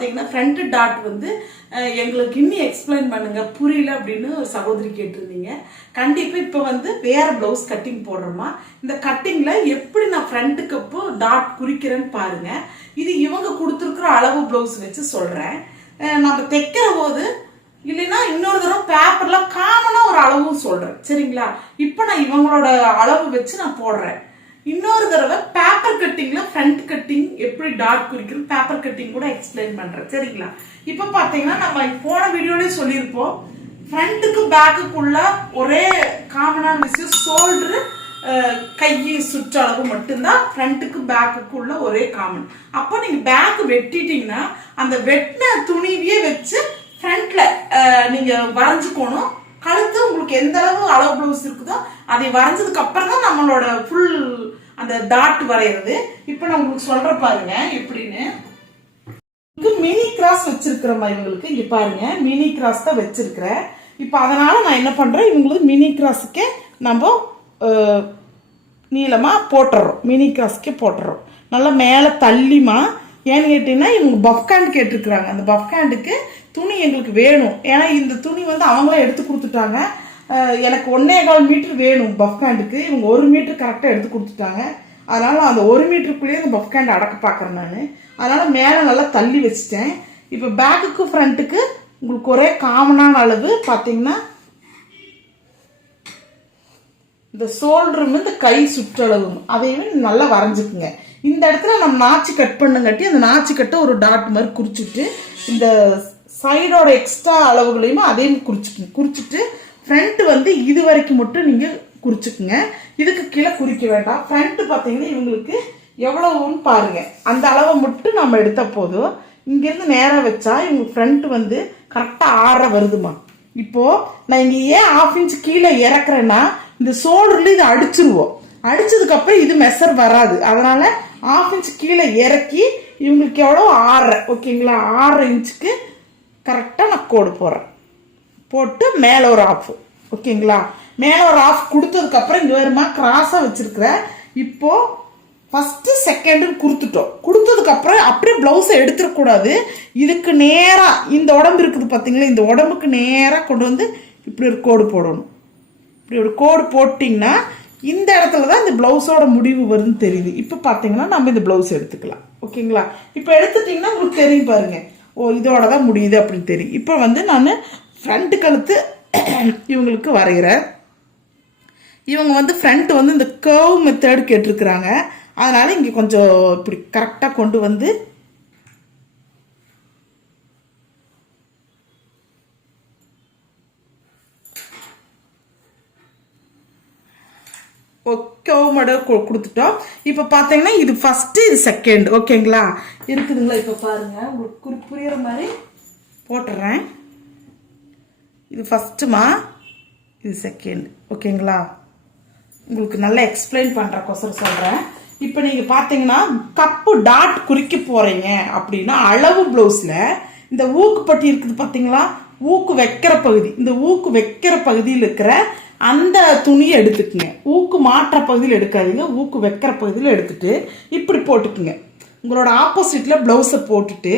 பார்த்தீங்கன்னா front dot வந்து எங்களுக்கு இன்னும் எக்ஸ்பிளைன் பண்ணுங்கள் புரியல அப்படின்னு ஒரு சகோதரி கேட்டிருந்தீங்க. கண்டிப்பாக இப்போ வந்து வேறு ப்ளவுஸ் கட்டிங் போடுறோமா? இந்த கட்டிங்கில் எப்படி நான் ஃப்ரண்ட்டுக்கு அப்போ டாட் குறிக்கிறேன்னு பாருங்க. இது இவங்க கொடுத்துருக்குற அளவு ப்ளவுஸ் வச்சு சொல்கிறேன் நம்ம தைக்கிற போது இல்லைன்னா இன்னொரு தடவை பேப்பரில் காமனாக ஒரு அளவும் சொல்கிறேன் சரிங்களா? இப்போ நான் இவங்களோட அளவு வச்சு நான் போடுறேன். இன்னொரு தடவை பேப்பர் கட்டிங்ல ஃப்ரண்ட் கட்டிங் எப்படி டாட் குறிக்கிறது பேப்பர் கட்டிங் கூட எக்ஸ்பிளைன் பண்றேன். சரிங்களா? இப்போ பாத்தீங்கன்னா நம்ம போன வீடியோலயே சொல்லியிருப்போம். ஃப்ரண்ட்டுக்கு பேக்குக்குள்ள ஒரே காமனான விஷயம் ஷோல்டரு கை சுற்றளவு மட்டும்தான் ஃப்ரண்ட்டுக்கு பேக்குக்குள்ள ஒரே காமன் அப்போ நீங்கள் பேக் வெட்டிட்டீங்கன்னா அந்த வெட்டின துணிவியே வச்சு ஃப்ரண்ட்ல நீங்கள் வரைஞ்சுக்கணும். கழுத்து உங்களுக்கு எந்த அளவு அளவு ப்ளவுஸ் இருக்குதோ அதை வரைஞ்சதுக்கு அப்புறம் தான் நம்மளோட ஃபுல் அந்த டாட் வரைகிறது இப்போ நான் உங்களுக்கு சொல்ற பாருங்க எப்படின்னு. மினி கிராஸ் வச்சிருக்கிறோமா இவங்களுக்கு இங்க பாருங்க மினி கிராஸ் தான் வச்சிருக்கிறேன். இப்போ அதனால நான் என்ன பண்றேன் இவங்களுக்கு மினி கிராஸுக்கே நம்ம நீளமாக நீளமா போட்டுறோம். மினி கிராஸ்க்கே போட்டுறோம். நல்லா மேலே தள்ளிமா. ஏன்னு கேட்டீங்கன்னா இவங்க பஃப்காண்ட் கேட்டிருக்கிறாங்க. அந்த பஃப்காண்டுக்கு துணி எங்களுக்கு வேணும். ஏன்னா இந்த துணி வந்து அவங்களே எடுத்து கொடுத்துட்டாங்க. எனக்கு ஒன்னே கால் மீட்ரு வேணும் பஃப்காண்டுக்கு இவங்க ஒரு மீட்ரு கரெக்டாக எடுத்து கொடுத்துட்டாங்க. அதனால் அந்த ஒரு மீட்டருக்குள்ளேயே அந்த பஃப்காண்ட் அடக்க பார்க்குறேன் நான். அதனால் மேலே நல்லா தள்ளி வச்சுட்டேன். இப்போ பேக்குக்கு ஃப்ரண்ட்டுக்கு உங்களுக்கு ஒரே காமனான அளவு பார்த்தீங்கன்னா இந்த ஷோல்டரும் இந்த கை சுற்றளவும் அதையுமே நல்லா வரைஞ்சுக்குங்க. இந்த இடத்துல நம்ம நாச்சி கட் பண்ணுங்காட்டி அந்த நாச்சு கட்டை ஒரு டாட் மாதிரி குறிச்சிட்டு இந்த சைடோட எக்ஸ்ட்ரா அளவுகளையும் அதையும் குறிச்சுக்குங்க குறிச்சிட்டு ஃப்ரண்ட் வந்து இது வரைக்கும் மட்டும் நீங்கள் குறிச்சுக்குங்க. இதுக்கு கீழே குறிக்க வேண்டாம். ஃப்ரண்ட்டு பார்த்தீங்கன்னா இவங்களுக்கு எவ்வளவுன்னு பாருங்கள் அந்த அளவை மட்டும் நம்ம எடுத்த போதும். இங்கேருந்து நேராக வச்சா இவங்க ஃப்ரண்ட் வந்து கரெக்டாக ஆற வருதுமா இப்போது நான் இங்கே ஏன் ஆஃப் இன்ச் கீழே இறக்குறேன்னா இந்த சோல்டரில் இதை அடிச்சிருவோம். அடித்ததுக்கப்புறம் இது மெசர் வராது. அதனால் ஆஃப் இன்ச் கீழே இறக்கி இவங்களுக்கு எவ்வளோ ஆறரை ஓகேங்களா ஆறரை இன்ச்சுக்கு கரெக்டாக நான் கோடு போடுறேன். போட்டு மேலே ஒரு ஆஃப் ஓகேங்களா? மேலே ஒரு ஆஃப் கொடுத்ததுக்கப்புறம் இங்கே வருமா கிராஸாக வச்சுருக்கிற. இப்போது ஃபஸ்ட்டு செகண்டுன்னு கொடுத்துட்டோம். கொடுத்ததுக்கப்புறம் அப்படியே ப்ளவுஸை எடுத்துடக்கூடாது இதுக்கு நேராக இந்த உடம்பு இருக்குது பார்த்தீங்களா இந்த உடம்புக்கு நேராக கொண்டு வந்து இப்படி ஒரு கோடு போடணும். இப்படி ஒரு கோடு போட்டிங்கன்னா இந்த இடத்துல தான் இந்த ப்ளவுஸோட முடிவு வருதுன்னு தெரியுது. இப்போ பார்த்தீங்கன்னா நம்ம இந்த ப்ளவுஸ் எடுத்துக்கலாம். ஓகேங்களா? இப்போ எடுத்துட்டிங்கன்னா உங்களுக்கு தெரியும் பாருங்கள் ஓ இதோட தான் முடியுது அப்படின்னு தெரியும். இப்போ வந்து நான் ஃப்ரண்ட் கழுத்து இவங்களுக்கு வரைகிறேன் இவங்க வந்து ஃப்ரண்ட் வந்து இந்த கர்வ் மெத்தேடு கேட்டிருக்கிறாங்க. அதனால் இங்கே கொஞ்சம் இப்படி கரெக்டாக கொண்டு வந்து ஓகேமோட கொடுத்துட்டோம். இப்போ பார்த்தீங்கன்னா இது ஃபஸ்ட்டு இது செகண்ட் ஓகேங்களா இருக்குதுங்களா? இப்போ பாருங்கள் உங்களுக்கு குறி புரியுற மாதிரி போட்டுறேன். இது ஃபஸ்ட்டுமா இது செகண்ட் ஓகேங்களா உங்களுக்கு நல்லா எக்ஸ்பிளைன் பண்ணுறக்கோசரம் சொல்கிறேன் இப்போ நீங்கள் பார்த்தீங்கன்னா கப்பு டாட் குறிக்க போகிறீங்க அப்படின்னா அளவு ப்ளவுஸில் இந்த ஊக்கு பட்டி இருக்குது பார்த்தீங்களா ஊக்கு வைக்கிற பகுதி. இந்த ஊக்கு வைக்கிற பகுதியில் இருக்கிற அந்த துணியை எடுத்துக்குங்க. ஊக்கு மாற்ற பகுதியில் எடுக்காதீங்க. ஊக்கு வைக்கிற பகுதியில் எடுத்துட்டு இப்படி போட்டுக்குங்க. உங்களோட ஆப்போசிட்டில் ப்ளவுஸை போட்டுட்டு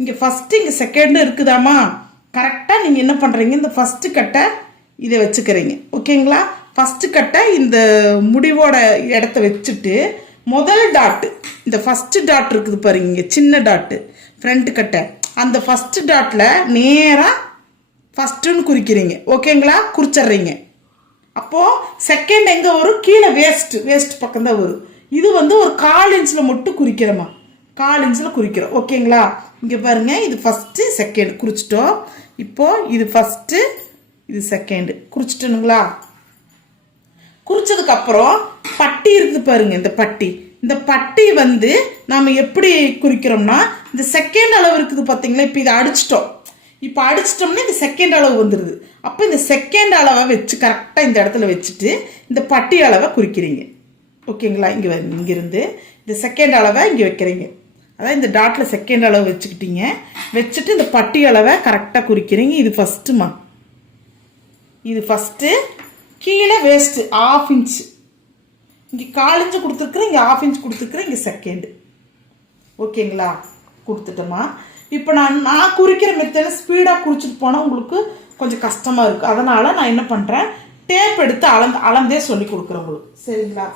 இங்கே ஃபஸ்ட்டு இங்கே செகண்டு இருக்குதாம்மா? கரெக்டாக நீங்கள் என்ன பண்ணுறீங்க இந்த ஃபஸ்ட்டு கட்டை இதை வச்சுக்கிறீங்க. ஓகேங்களா? ஃபஸ்ட்டு கட்டை இந்த முடிவோட இடத்த வச்சுட்டு முதல் டாட்டு இந்த ஃபஸ்ட்டு டாட் இருக்குது பாருங்க இங்கே சின்ன டாட்டு ஃப்ரண்ட் கட்டை. அந்த ஃபஸ்ட்டு டாட்டில் நேராக ஃபஸ்ட்டுன்னு குறிக்கிறீங்க. ஓகேங்களா? குறிச்சிட்றீங்க. அப்போது செகண்ட் எங்கே வரும்? கீழே வேஸ்ட்டு வேஸ்ட் பக்கம் தான் வரும். இது வந்து ஒரு கால் இன்ச்சில் மட்டும் குறிக்கிறோமா? கால் இன்ச்சில் குறிக்கிறோம். ஓகேங்களா? இங்கே பாருங்கள் இது ஃபஸ்ட்டு செகண்ட் குறிச்சிட்டோம். இப்போ இது ஃபஸ்ட்டு இது செகண்டு குறிச்சிட்டனுங்களா? குறிச்சதுக்கப்புறம் பட்டி இருக்குது பாருங்க இந்த பட்டி. இந்த பட்டி வந்து நாம் எப்படி குறிக்கிறோம்னா இந்த செகண்ட் அளவு இருக்குது பார்த்தீங்களா இப்போ இதை அடிச்சிட்டோம். இப்போ அடிச்சிட்டோம்னா இந்த செகண்ட் அளவு வந்துடுது அப்போ இந்த செகண்ட் அளவை வச்சு கரெக்டாக இந்த இடத்துல வச்சுட்டு இந்த பட்டி அளவை குறிக்கிறீங்க. ஓகேங்களா? இங்கே இங்கேருந்து இங்கிருந்து இந்த செகண்ட் அளவை இங்கே வைக்கிறீங்க. அதான் இந்த டாட்டில் செகண்ட் அளவு வச்சுக்கிட்டீங்க. வச்சுட்டு இந்த பட்டி அளவை கரெக்டாக குறிக்கிறீங்க. இது ஃபஸ்ட்டுமா இது ஃபஸ்ட்டு கீழே வேஸ்ட்டு ஆஃப் இன்ச் இங்கே கால் இன்ச்சு கொடுத்துருக்குறேன் இங்கே ஆஃப் இன்ச் கொடுத்துருக்குறேன் இங்கே செகண்டு ஓகேங்களா கொடுத்துட்டோமா இப்போ நான் நான் குறிக்கிற மெத்தடில் ஸ்பீடாக குறிச்சிட்டு போனால் உங்களுக்கு கொஞ்சம் கஷ்டமாக இருக்குது அதனால் நான் என்ன பண்ணுறேன் டேப் எடுத்து அளந்து அளந்தே சொல்லி கொடுக்குறேன் உங்களுக்கு. சரிங்களா?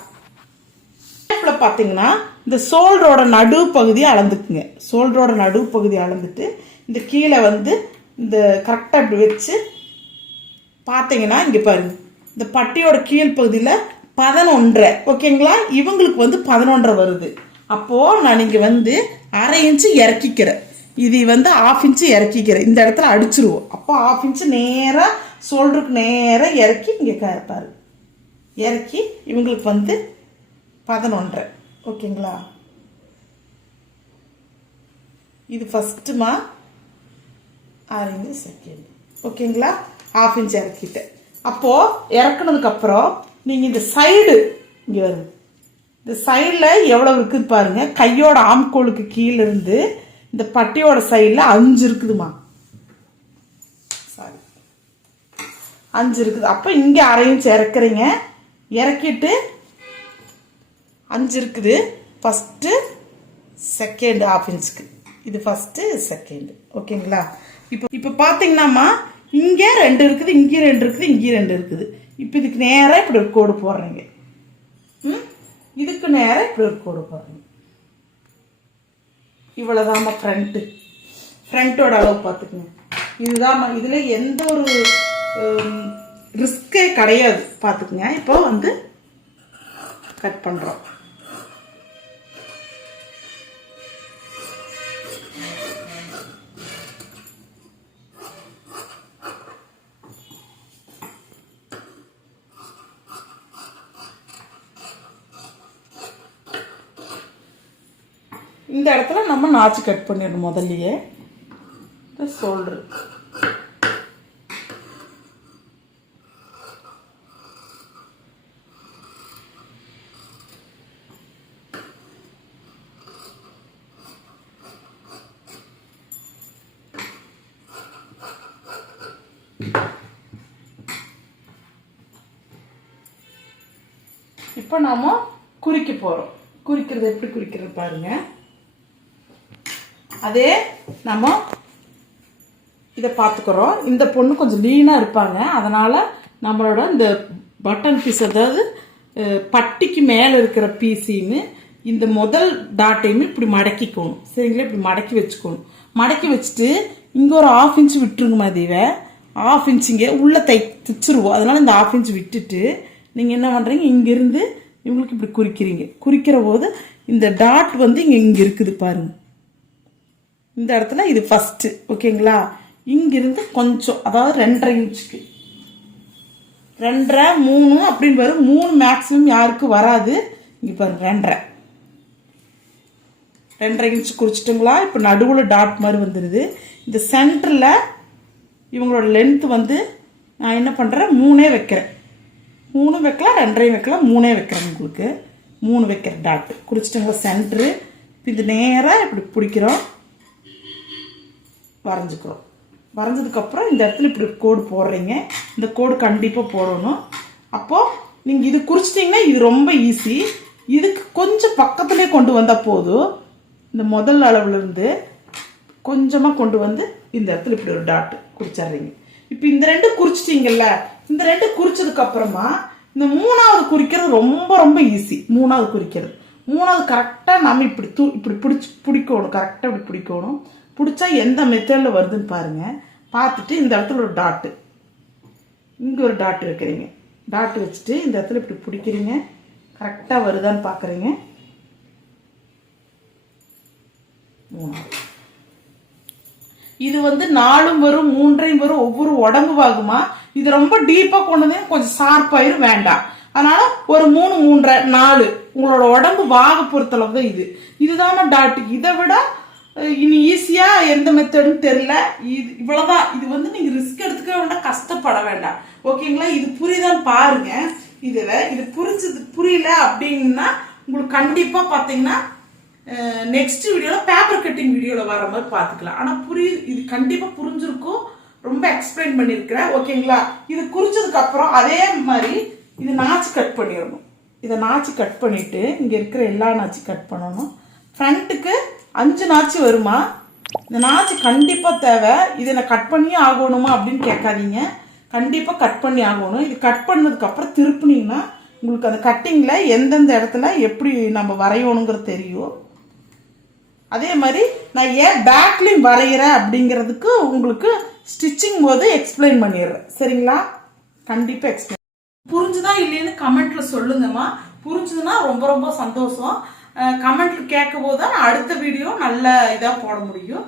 டேப்பில் பார்த்தீங்கன்னா இந்த சோல்டரோட நடு பகுதியை அளந்துக்குங்க. சோல்டரோட நடு பகுதியை அளந்துட்டு இந்த கீழே வந்து இந்த கரெக்டாக இப்படி வச்சு பார்த்தீங்கன்னா இங்கே பாருங்க. இந்த பட்டியோட கீழ் பகுதியில் பதினொன்றரை. ஓகேங்களா? இவங்களுக்கு வந்து பதினொன்றரை வருது. அப்போது நான் இங்கே வந்து அரை இன்ச்சு இறக்கிக்கிறேன். இது வந்து ஆஃப் இன்ச்சு இறக்கிக்கிறேன். இந்த இடத்துல அடிச்சிருவோம். அப்போ ஆஃப் இன்ச்சு நேராக சோல்டருக்கு நேராக இறக்கி இங்கே பாரு. இறக்கி இவங்களுக்கு வந்து பதினொன்று. ஓகேங்களா? இது ஃபஸ்ட்டுமா ஆறு செகண்ட் ஓகேங்களா? ஆஃப் இன்ச் இறக்கிட்டேன் அப்போது இறக்குனதுக்கப்புறம் நீங்கள் இந்த சைடு இங்கே வருங்க இந்த சைடில் எவ்வளோ இருக்குதுன்னு பாருங்கள் கையோட ஆம்கோளுக்கு கீழே இருந்து இந்த பட்டியோட சைடில் அஞ்சு இருக்குதுமா சாரி அஞ்சு இருக்குது. அப்போ இங்கே அரை இன்ச் இறக்குறீங்க இறக்கிட்டு அஞ்சு இருக்குது. ஃபஸ்ட்டு செகண்ட் ஆஃப் இன்ச்சுக்கு இது ஃபஸ்ட்டு செகண்டு ஓகேங்களா இப்போ இப்போ பார்த்தீங்கன்னாம்மா இங்கே ரெண்டு இருக்குது இங்கே ரெண்டு இருக்குது இங்கே ரெண்டு இருக்குது. இப்போ இதுக்கு நேராக இப்படி ஒரு கோடு போடுறீங்க. ம்? இதுக்கு நேராக இப்படி ஒரு கோடு போடுறீங்க. இவ்வளோதாம்மா ஃப்ரண்ட்டு ஃப்ரண்ட்டோட அளவு பார்த்துக்குங்க. இதுதான்மா இதில் எந்த ஒரு ரிஸ்கே கிடையாது. பார்த்துக்குங்க. இப்போ வந்து கட் பண்ணுறோம் இந்த இடத்துல நம்ம நாச்சு கட் பண்ணிடணும் முதல்லையே. ஷோல்டர் இப்போ நாம குறிக்க போகிறோம் குறிக்கிறது எப்படி குறிக்கிறது பாருங்க. அதே நம்ம இதை பார்த்துக்குறோம். இந்த பொண்ணு கொஞ்சம் லீனாக இருப்பாங்க. அதனால் நம்மளோட இந்த பட்டன் பீஸ் அதாவது பட்டிக்கு மேலே இருக்கிற பீஸையுமே இந்த முதல் டாட்டையுமே இப்படி மடக்கிக்கணும். சரிங்களா? இப்படி மடக்கி வச்சுக்கணும். மடக்கி வச்சுட்டு இங்கே ஒரு ஆஃப் இன்ச் விட்டுருங்க மாதிவை ஆஃப் இன்ச்சுங்க உள்ளே தை தைச்சிருவோம். அதனால் இந்த ஆஃப் இன்ச் விட்டுட்டு நீங்கள் என்ன பண்ணுறீங்க இங்கேருந்து இவங்களுக்கு இப்படி குறிக்கிறீங்க. குறிக்கிற போது இந்த டாட் வந்து இங்கே இங்கே இருக்குது பாருங்கள் இந்த இடத்துல இது ஃபஸ்ட்டு ஓகேங்களா இங்கிருந்து கொஞ்சம் அதாவது ரெண்டரை இன்ச்சுக்கு ரெண்டரை மூணு அப்படின்னு வரும் மூணு மேக்ஸிமம் யாருக்கும் வராது? இங்கே பாருங்க ரெண்டரை. ரெண்டரை இன்ச்சு குறிச்சிட்டுங்களா? இப்போ நடுவில் டாட் மாதிரி வந்துடுது இந்த சென்டரில் இவங்களோட லென்த் வந்து நான் என்ன பண்ணுறேன் மூணே வைக்கிறேன். மூணு வைக்கலாம் ரெண்டரையும் வைக்கலாம் மூணே வைக்கிறேன் உங்களுக்கு. மூணு வைக்கிறேன் டாட் குறிச்சிட்டுங்களா சென்ட்ரு இது நேராக இப்படி பிடிக்கிறோம். வரைஞ்சிக்கிறோம். வரைஞ்சதுக்கப்புறம் இந்த இடத்துல இப்படி கோடு போடுறீங்க. இந்த கோடு கண்டிப்பாக போடணும். அப்போது நீங்கள் இது குறிச்சிட்டிங்கன்னா இது ரொம்ப ஈஸி இதுக்கு கொஞ்சம் பக்கத்துலேயே கொண்டு வந்தால் போதும். இந்த முதல் அளவுலேருந்து கொஞ்சமாக கொண்டு வந்து இந்த இடத்துல இப்படி ஒரு டாட் குறிச்சிட்றீங்க. இப்போ இந்த ரெண்டு குறிச்சிட்டிங்கல்ல இந்த ரெண்டு குறிச்சதுக்கப்புறமா இந்த மூணாவது குறிக்கிறது ரொம்ப ரொம்ப ஈஸி மூணாவது குறிக்கிறது. மூணாவது கரெக்டாக நம்ம இப்படி தூ இப்படி பிடிச்சி பிடிக்கணும். கரெக்டாக இப்படி பிடிக்கணும். பிடிச்சா எந்த மெத்தடில் வருதுன்னு பாருங்கள் பார்த்துட்டு இந்த இடத்துல ஒரு டாட்டு இங்கே ஒரு டாட் வைக்கிறீங்க. டாட் வச்சுட்டு இந்த இடத்துல இப்படி பிடிக்கிறீங்க. கரெக்டாக வருதான்னு பார்க்குறீங்க மூணாவது இது வந்து நாலும் வரும் மூன்றையும் வரும் ஒவ்வொரு உடம்பு பாகுமா இது ரொம்ப டீப்பாக கொண்டு வந்து கொஞ்சம் ஷார்ப்பாயிரும் வேண்டாம். அதனால ஒரு மூணு மூன்றரை நாலு உங்களோட உடம்பு வாக பொறுத்தளவு தான் இது. இதுதானே டாட் இதை விட இனி ஈஸியாக எந்த மெத்தடும் தெரியல. இது இவ்வளோதான் இது வந்து நீங்கள் ரிஸ்க் எடுத்துக்க வேண்டாம். கஷ்டப்பட வேண்டாம். ஓகேங்களா இது புரியுதான்னு பாருங்க. இதில் இது புரிஞ்சது புரியல அப்படின்னா உங்களுக்கு கண்டிப்பாக பார்த்தீங்கன்னா நெக்ஸ்ட் வீடியோவில் பேப்பர் கட்டிங் வீடியோவில் வர மாதிரி பார்த்துக்கலாம் ஆனால் புரிய இது கண்டிப்பாக புரிஞ்சிருக்கும். ரொம்ப எக்ஸ்பிளைன் பண்ணியிருக்கிறேன் ஓகேங்களா இது குறிச்சதுக்கு அப்புறம் அதே மாதிரி இது நாச்சு கட் பண்ணிடணும். இதை நாச்சு கட் பண்ணிவிட்டு இங்கே இருக்கிற எல்லா நாச்சும் கட் பண்ணணும். ஃப்ரண்ட்டுக்கு அஞ்சு நாச்சு வருமா? இந்த நாச்சு கண்டிப்பாக தேவை. இதை நான் கட் பண்ணியே ஆகணுமா அப்படின்னு கேட்காதீங்க. கண்டிப்பாக கட் பண்ணி ஆகணும். இது கட் பண்ணதுக்கப்புறம் திருப்புனீங்கன்னா உங்களுக்கு அந்த கட்டிங்கில் எந்தெந்த இடத்துல எப்படி நம்ம வரையணுங்கிறது தெரியும். அதே மாதிரி நான் ஏன் பேக்லையும் வரைகிறேன் அப்படிங்கிறதுக்கு உங்களுக்கு ஸ்டிச்சிங் போது எக்ஸ்பிளைன் பண்ணிடுறேன். சரிங்களா? கண்டிப்பாக எக்ஸ்பிளைன் புரிஞ்சுதா இல்லைன்னு கமெண்ட்ல சொல்லுங்கம்மா. புரிஞ்சுதுன்னா ரொம்ப ரொம்ப சந்தோஷம். கமெண்ட் கேட்கும் போது தான் அடுத்த வீடியோ நல்ல இதாக போட முடியும்.